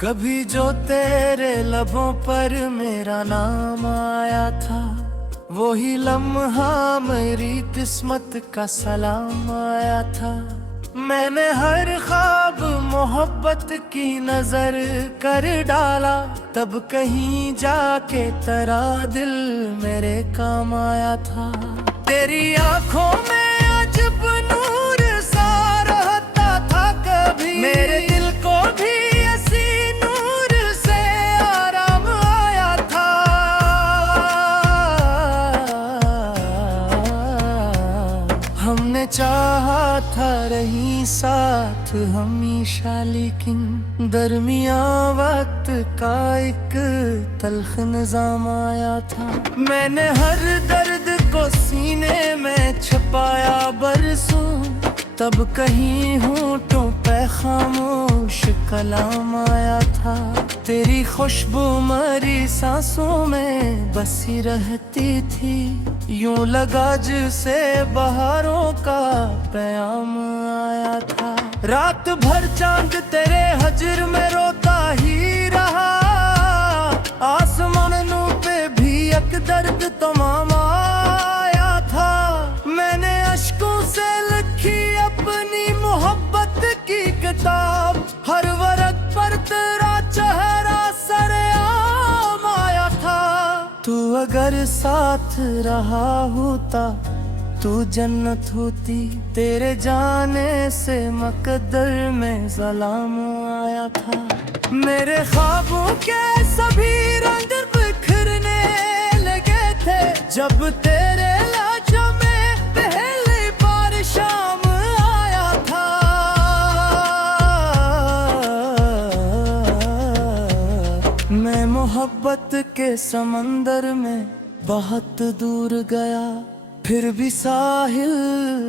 कभी जो तेरे लबों पर मेरा नाम आया था, वही लम्हा मेरी किस्मत का सलाम आया था। मैंने हर ख्वाब मोहब्बत की नजर कर डाला, तब कहीं जाके तेरा दिल मेरे काम आया था। तेरी आंखों में अजब नूर सा रहता था, कभी मेरे दिल को भी ऐसी नूर से आराम आया था। हमने चाहा था रही साथ हमेशा, लेकिन दरमिया वक्त का एक तल्ख निजाम आया था। मैंने हर दर्द को सीने में छुपाया बरसों, तब कहीं होठों पे खामोश कलाम आया था। तेरी खुशबू मरी सांसों में बसी रहती थी, यूं लगा जैसे बहारों का प्याम आया था। रात भर चांद तेरे हजर में रोता ही रहा, आसमानों पे भी एक दर्द तमाम आया था। मैंने अश्कों से लिखी अपनी मोहब्बत की किताब, हर वर्क पर तेरा चेहरा सरेआम आया था। तू अगर साथ रहा होता तू जन्नत होती, तेरे जाने से मकद्दर में सलाम आया था। मेरे ख्वाबों के सभी रंग बिखरने लगे थे, जब तेरे लाजों में पहली बार शाम आया था। मैं मोहब्बत के समंदर में बहुत दूर गया, फिर भी साहिल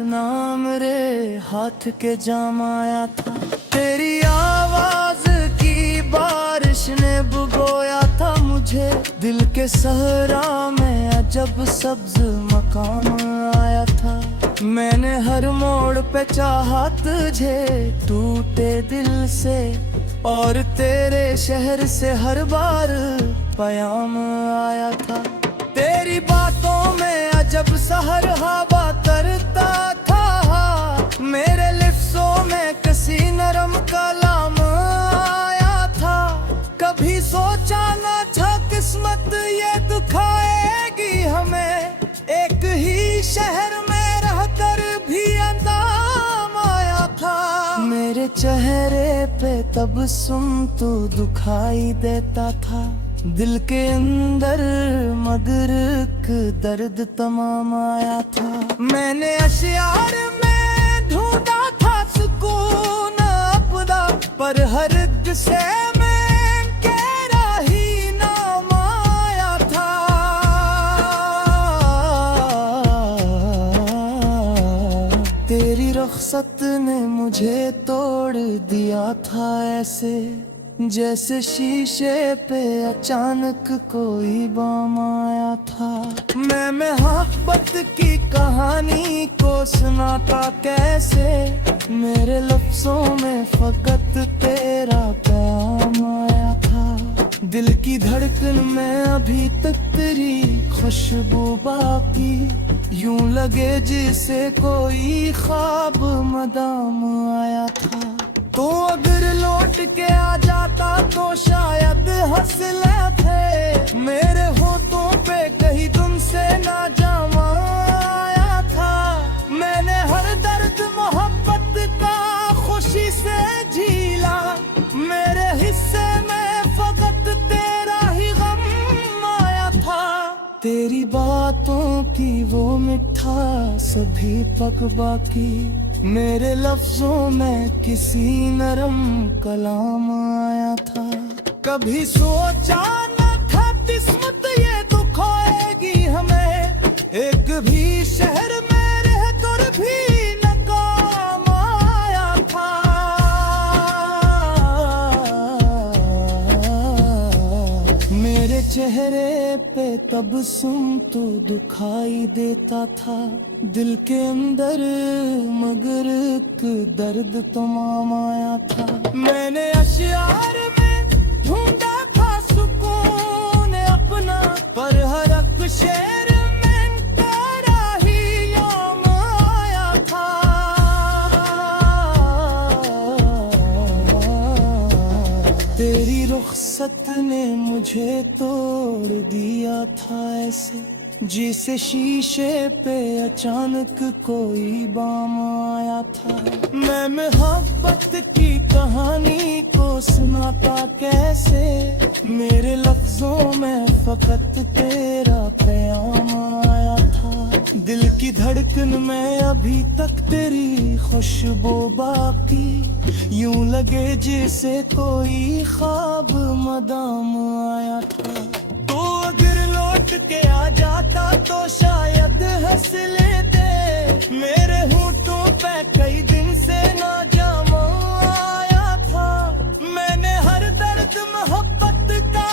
नाम रे हाथ के जाम आया था। तेरी आवाज की बारिश ने भुगोया था मुझे, दिल के सहरा में अजब सब्ज मकाम आया था। मैंने हर मोड़ पे चाहा तुझे टूटे दिल से, और तेरे शहर से हर बार पयाम आया था। तेरी बातों में अजब सहर हवा करता था, मेरे लिफ्ज़ों में किसी नरम कलाम आया था। कभी सोचा न था किस्मत ये दुखाएगी हमें, एक ही शहर में रहकर भी अंजाम आया था। मेरे चेहरे पे तबस्सुम तो दुखाई देता था, दिल के अंदर मगर एक दर्द तमाम आया था। मैंने अशियार में ढूंढा था सुकून अपना, पर हर से मैं तेरा ही नाम आया था। तेरी रुखसत ने मुझे तोड़ दिया था ऐसे, जैसे शीशे पे अचानक कोई बम आया था। मैं मोहब्बत की कहानी को सुनाता कैसे, मेरे लफ्जों में फकत तेरा प्याम आया था। दिल की धड़कन में अभी तक तेरी खुशबू बाकी, यूं लगे जैसे कोई ख्वाब मदाम आया था। तो अगर लौट के आ जाता तो शायद हंस लेते, मेरे होठों पे कहीं तुमसे ना जाम आया था। मैंने हर दर्द मोहब्बत का खुशी से झीला, मेरे हिस्से में फकत तेरा ही गम आया था। तेरी बातों की वो मिठास सभी पक बाकी, मेरे लफ्जों में किसी नरम कलाम आया था। कभी सोचा न था किस्मत ये दुखाएगी हमें, एक भी शहर में रहकर भी नाकाम आया था। मेरे चेहरे पे तबस्सुम तो दुखाई देता था, दिल के अंदर मगर एक दर्द तमाम आया था। मैंने अशियार में मोहब्बत ने मुझे तोड़ दिया था ऐसे, जिसे शीशे पे अचानक कोई बाम आया था। मैं मोहब्बत की कहानी को सुनाता कैसे, मेरे लफ्जों में फकत तेरा प्याम आया था। दिल की धड़कन में अभी तक तेरी खुशबू बाकी, यूं लगे जैसे कोई ख्वाब मदाम आया था। तो अगर लौट के आ जाता तो शायद हंस लेते, मेरे होठों पे कई दिन से ना जाम आया था। मैंने हर दर्द मोहब्बत का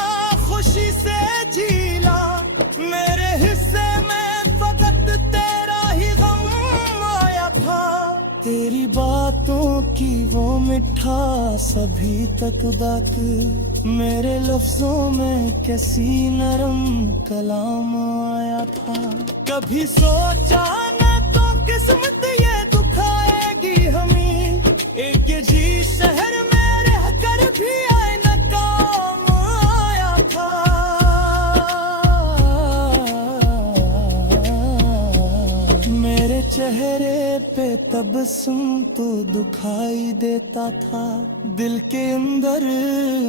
खुशी से झीला, मेरे हिस्से में फकत तेरा ही गम आया था। तेरी बातों की वो मिठास अभी तक बाकी, मेरे लफ्जों में कैसी नरम कलाम आया था। कभी सोचा न तो किस्मत ये दुखाएगी हमें, एक जी शहर में रह कर भी आए न काम आया था। मेरे चेहरे पे तबस्सुम तो दुखाई देता था, दिल के अंदर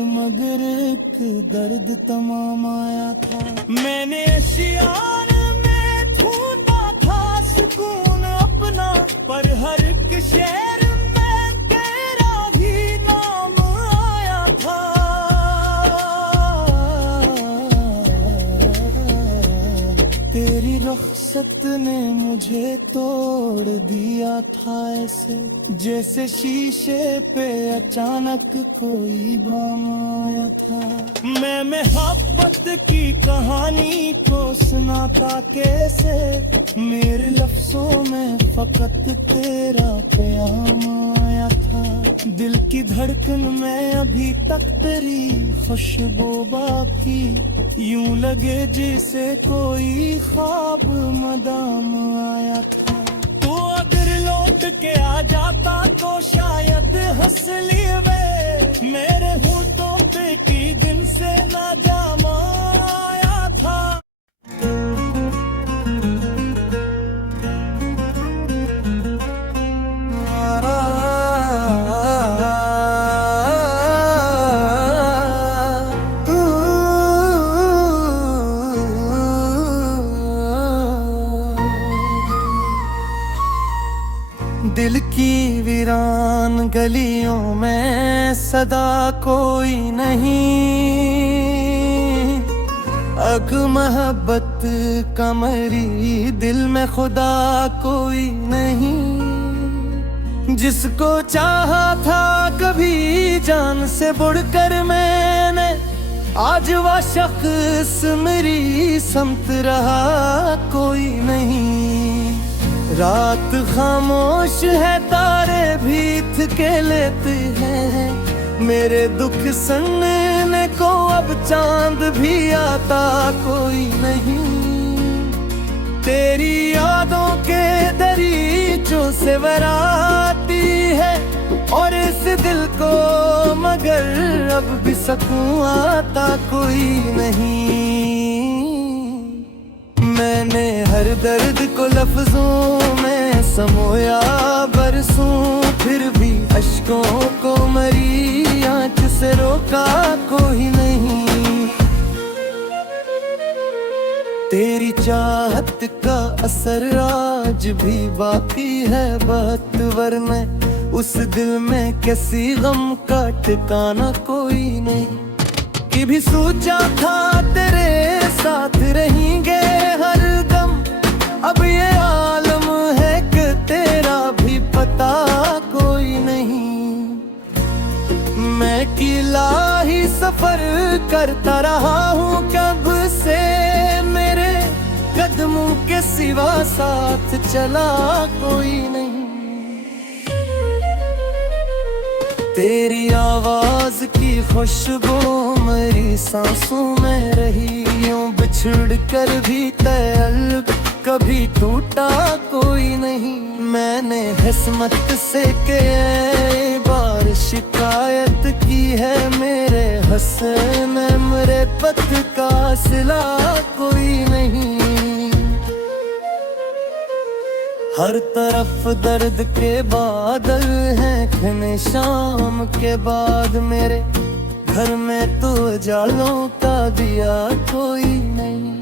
मगर एक दर्द तमाम आया था। मैंने शियार में ढूंढा था सुकून अपना, पर हर एक शहर में तेरा भी नाम आया था। तेरी रुखसत ने मुझे तोड़ दिया था ऐसे, जैसे शीशे पे अचानक कोई बाम आया था। मैं मोहब्बत की कहानी को सुनाता कैसे, मेरे लफ्जों में फकत तेरा प्याम आया था। दिल की धड़कन में अभी तक तेरी खुशबू बाकी, यूं लगे जैसे कोई ख्वाब मदाम आया था। तो अगर लौट के आ जाता तो शायद हंस लिए वे, मेरे होठों पे की दिन से ना जाम आया था। दिल की वीरान गलियों में सदा कोई नहीं, अग मोहब्बत का मरी दिल में खुदा कोई नहीं। जिसको चाहा था कभी जान से बढ़कर मैंने, आज वह शख्स मेरी समत रहा कोई नहीं। रात खामोश है तारे भी के लेते हैं, मेरे दुख सुनने को अब चांद भी आता कोई नहीं। तेरी यादों के दरीचों से वराती है, और इस दिल को मगर अब भी सकूं आता कोई नहीं। मैंने हर दर्द को लफ्जों में समोया बरसों, फिर भी अश्कों को मरी आंच से रोका कोई नहीं। तेरी चाहत का असर आज भी बाकी है बहत्तर में, उस दिल में किसी गम का ठिकाना कोई नहीं। कि भी सोचा था तेरे साथ रहेंगे हर दम, अब ये आलम है कि तेरा भी पता कोई नहीं। मैं किला ही सफर करता रहा हूँ कब से, मेरे कदमों के सिवा साथ चला कोई नहीं। तेरी आवाज की खुशबू मेरी सांसों में रही, यूं बिछड़ कर भी तअल्लुक़ कभी टूटा कोई नहीं। मैंने किस्मत से के बारिश शिकायत की है मेरे हसन मेरे पथ का सिला कोई नहीं। हर तरफ दर्द के बादल हैं घने शाम के बाद मेरे घर में तो उजालों का दिया कोई नहीं।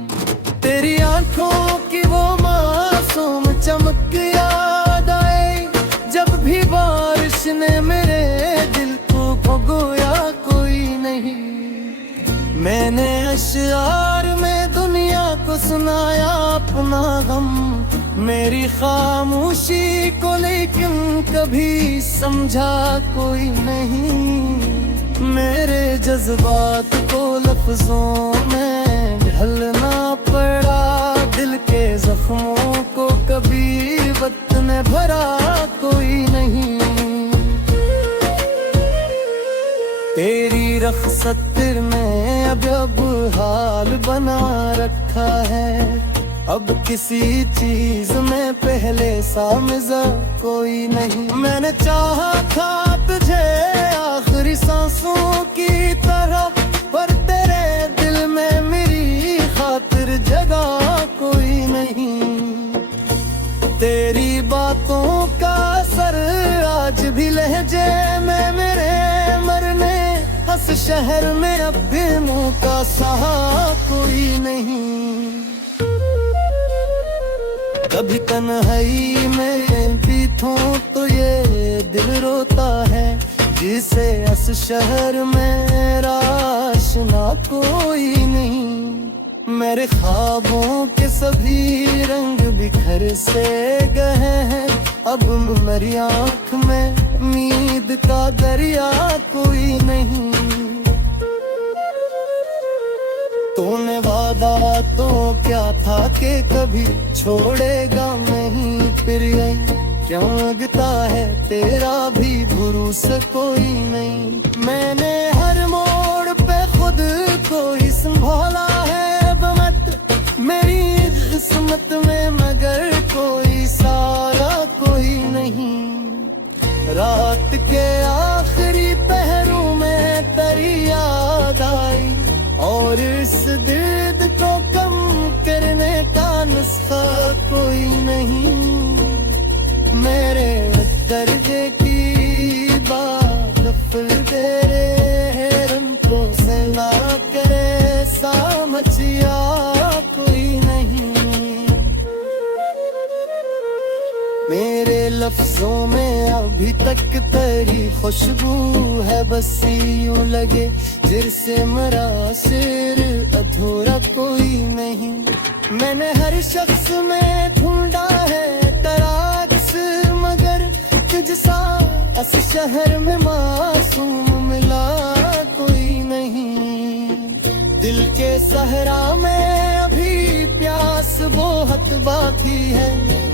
तेरी आंखों की वो मासूम चमक याद आए जब भी बारिश ने मेरे दिल को भगोया कोई नहीं। मैंने अशआर में दुनिया को सुनाया अपना गम मेरी खामोशी को, लेकिन कभी समझा कोई नहीं। मेरे जज्बात को लफ्जों में ढलना पड़ा, दिल के जख्मों को कभी वक्त ने भरा कोई नहीं। तेरी रख्सत ने अब हाल बना रखा है, अब किसी चीज में पहले सा मजा कोई नहीं। मैंने चाहा था तुझे आखिरी सांसों की तरह, पर तेरे दिल में मेरी खातिर जगह कोई नहीं। तेरी बातों का असर आज भी लहजे में मेरे मरने हंस शहर में अब भी मुंह का सहा कोई नहीं। कभी तन्हाई में बीतूं तो ये दिल रोता है, जिसे इस शहर में आशना कोई नहीं। मेरे ख्वाबों के सभी रंग बिखर से गए हैं, अब मेरी आँख में उम्मीद का दरिया कोई नहीं। तूने वादा तो क्या था कि कभी छोड़ेगा नहीं, फिर ये क्या लगता है तेरा भी भरोसा कोई नहीं। मैंने हर मोड़ पे खुद को ही संभाला है बमत मेरी किस्मत में, मगर कोई सारा कोई नहीं। रात के आखिरी पहरों में तेरी याद आई, और इस दर्द को कम करने का नुस्खा कोई नहीं। मेरे दर्द की बात फिर तेरे रंगों से ना करे सामचिया कोई नहीं। मेरे लफ्जों में अभी तक तेरी खुशबू है, बस यूं लगे जिससे मेरा सिर अधूरा कोई नहीं। मैंने हर शख्स में ढूंढा है तराक्स, मगर तुझसा इस शहर में मासूम मिला कोई नहीं। दिल के सहरा में अभी प्यास बहुत बाकी है,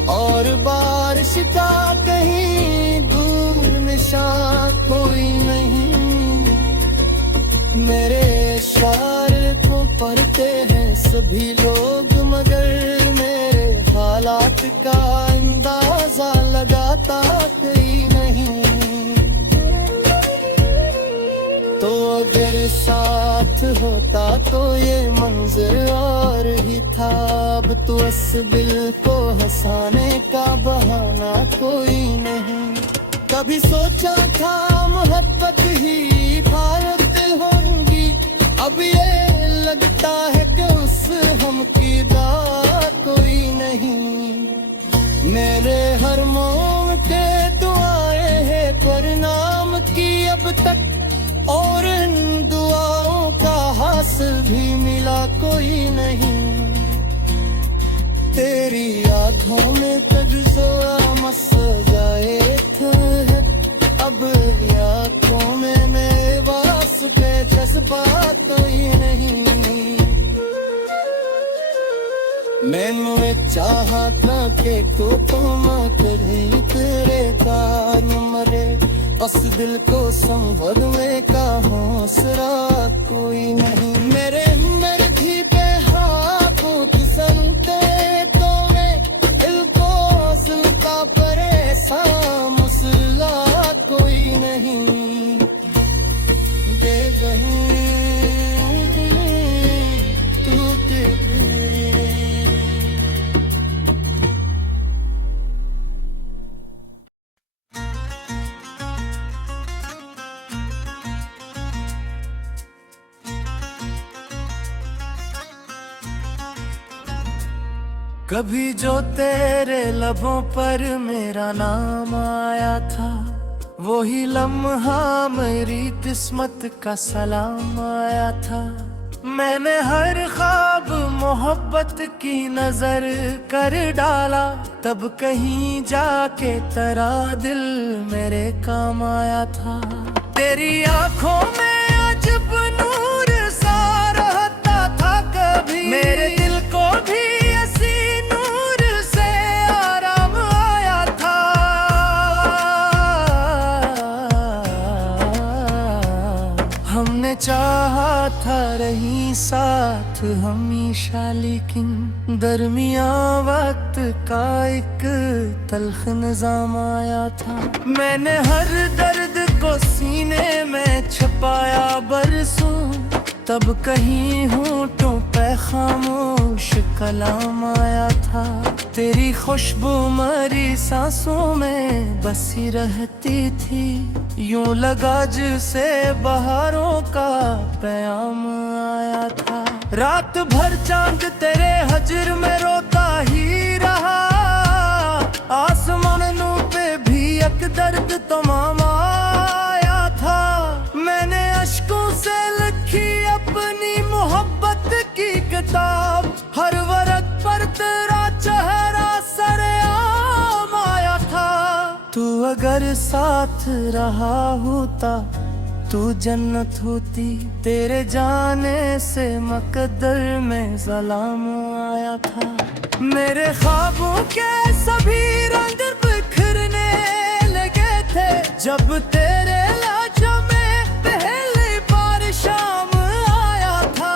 और बारिश का कहीं दूर निशान कोई नहीं। मेरे शार को पढ़ते हैं सभी लोग, मगर मेरे हालात का अंदाजा लगाता कोई नहीं। तो अगर साथ होता तो ये मंजर और ही था, अब तो इस दिल को हंसाने का बहाना कोई नहीं। कभी सोचा था मोहब्बत ही भारत होंगी, अब ये लगता है कि उस हम की बात कोई नहीं। मेरे हर मोम के दुआएं है परिणाम की अब तक, और इन दुआओं का हासिल भी मिला कोई नहीं। तेरी आँखों में तजुज़ो मसजाए है, अब आँखों में मेरे वास पे जज्बा कोई नहीं। मैंने चाहा था कि तो मत तेरे तार मरे, बस दिल को संभलने का हौसला कोई नहीं। मेरे अंदर भी पे हाथों की संते तो मैं दिल को सुनता परेशान मुसला कोई नहीं। कभी जो तेरे लबों पर मेरा नाम आया था, वही लम्हा मेरी किस्मत का सलाम आया था। मैंने हर ख्वाब मोहब्बत की नजर कर डाला, तब कहीं जाके तेरा दिल मेरे काम आया था। तेरी आंखों में अजब नूर सा रहता था, कभी मेरे दिल को भी ऐसी नूर से आराम आया था। हमने चाहा था रही साथ हमेशा, लेकिन दरमिया वक्त का एक तल्ख निजाम आया था। मैंने हर दर्द को सीने में छुपाया बरसों, तब कहीं होठों पे खामोश कलाम आया था। तेरी खुशबू मरी सांसों में बसी रहती थी, यूं लगा जैसे बहारों का प्याम आया था। रात भर चांद तेरे हजर में रोता ही रहा, आसमानों पे भी एक दर्द तमाम आया था। मैंने अश्कों से लिखी अपनी मोहब्बत की किताब, हर वर्क पर तेरा चेहरा सरेआम आया था। तू अगर साथ रहा होता तू जन्नत होती, तेरे जाने से मकद्दर में सलाम आया था। मेरे ख्वाबों के सभी रंग बिखरने लगे थे, जब तेरे लाशों में पहली बार शाम आया था।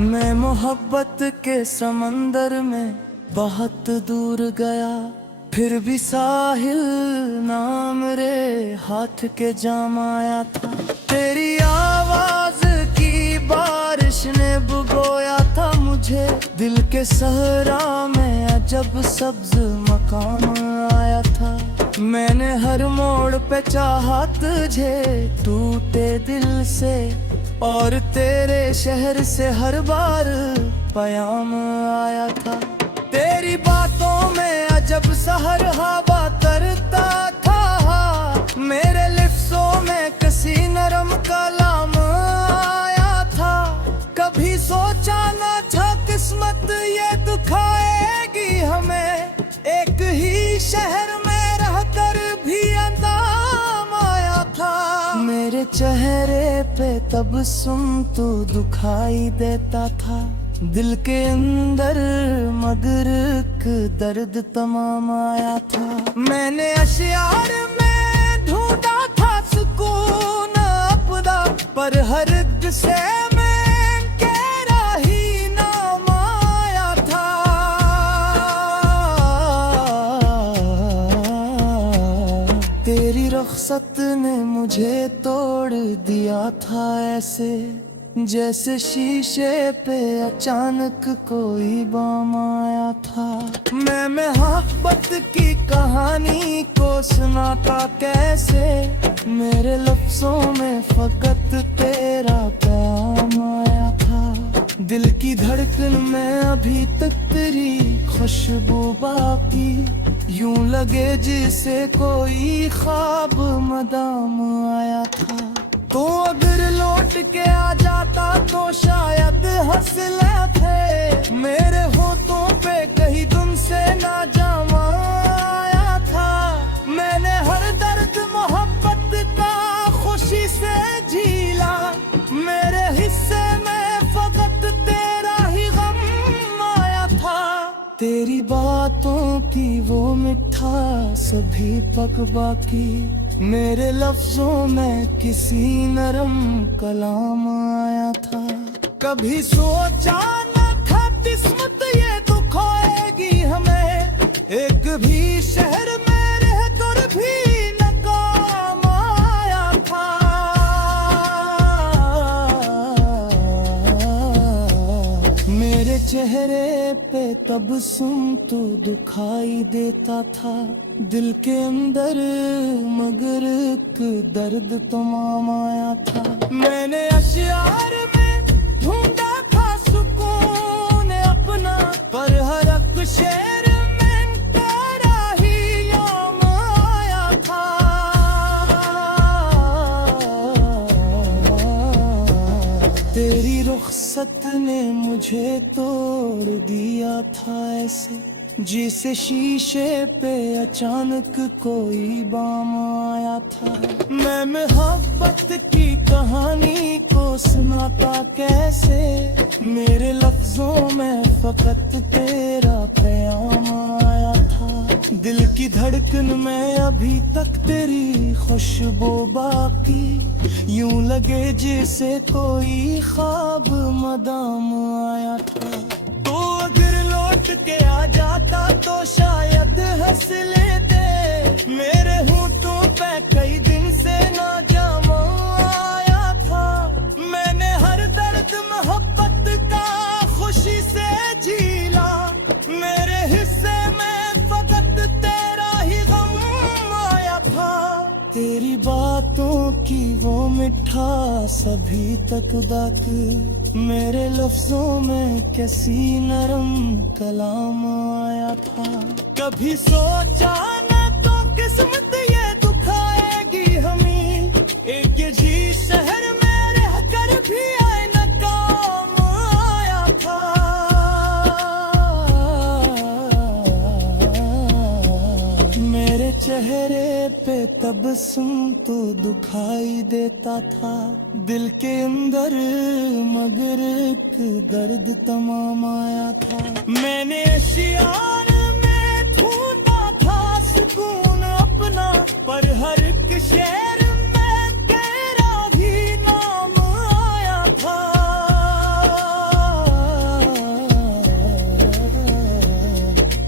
मैं मोहब्बत के समंदर में बहुत दूर गया, फिर भी साहिल नाम रे हाथ के जाम आया था। तेरी आवाज की बारिश ने भुगोया था मुझे, दिल के सहरा में अजब सब्ज मकाम आया था। मैंने हर मोड़ पे चाहा तुझे टूटे दिल से, और तेरे शहर से हर बार पयाम आया था। तेरी बातों में अजब सहर हवा तरता था, मेरे लिफ्ज़ों में किसी नरम कलाम आया था। कभी सोचा न था किस्मत ये दुखाएगी हमें, एक ही शहर में रहकर भी अंजाम आया था। मेरे चेहरे पे तबस्सुम तो दुखाई देता था, दिल के अंदर मगर एक दर्द तमाम आया था। मैंने अशियार में ढूंढा था सुकून अपना, पर हर एक से मैं तेरा ही नाम आया था। तेरी रुखसत ने मुझे तोड़ दिया था ऐसे, जैसे शीशे पे अचानक कोई बम आया था। मैं मोहब्बत की कहानी को सुनाता कैसे, मेरे लफ्जों में फकत तेरा प्याम आया था। दिल की धड़कन में अभी तक तेरी खुशबू बाकी, यूं लगे जिसे कोई ख्वाब मदाम आया था। तो अगर लौट के आ जाता तो शायद हंस लेते, मेरे होठों पे कहीं तुमसे ना जाम आया था। मैंने हर दर्द मोहब्बत का खुशी से झीला, मेरे हिस्से में फकत तेरा ही गम आया था। तेरी बातों की वो मिठास भी पक बाकी, मेरे लफ्जों में किसी नरम कलाम आया था। कभी सोचा न था किस्मत ये दुखाएगी हमें, एक भी शहर में रहकर भी नाकाम आया था। मेरे चेहरे पे तबस्सुम तो दुखाई देता था, दिल के अंदर मगर एक दर्द तमाम आया था। मैंने अशियार में तेरी रुखसत ने मुझे तोड़ दिया था ऐसे, जिसे शीशे पे अचानक कोई बाम आया था। मैं मोहब्बत की कहानी को सुनाता कैसे, मेरे लफ्जों में फकत तेरा प्याम आया था। दिल की धड़कन में अभी तक तेरी खुशबू बाकी, यूं लगे जैसे कोई ख्वाब मदाम आया था। तो अगर लौट के आ जाता तो शायद हंस लेते, मेरे होठों पे कई दिन से ना जाम आया था। मैंने हर दर्द मोहब्बत का खुशी से झीला, मेरे हिस्से में फकत तेरा ही गम आया था। तेरी बातों की वो मिठास अभी तक बाकी, मेरे लफ्जों में कैसी नरम कलाम आया था। कभी सोचा न तो किस्मत ये दुखाएगी हमें, एक ये जी शहर में रह कर भी आए न काम आया था। मेरे चेहरे पे तबस्सुम तो दुखाई देता था, दिल के अंदर मगर एक दर्द तमाम आया था। मैंने अशियार में ढूंढा था सुकून अपना, पर हर एक शहर में तेरा भी नाम आया था।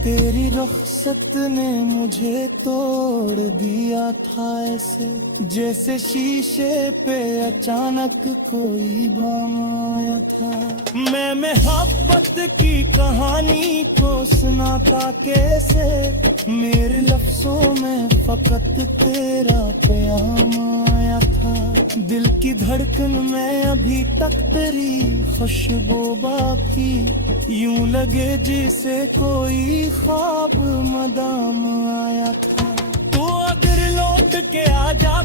तेरी रुखसत ने मुझे तोड़ दिया था ऐसे, जैसे शीशे पे अचानक कोई बाम आया था। मैं मोहब्बत की कहानी को सुनाता कैसे, मेरे लफ्जों में फकत तेरा प्याम आया था। दिल की धड़कन में अभी तक तेरी खुशबू बाकी, यूं लगे जैसे कोई ख्वाब मदाम आया था। तो अगर लौट के आ जा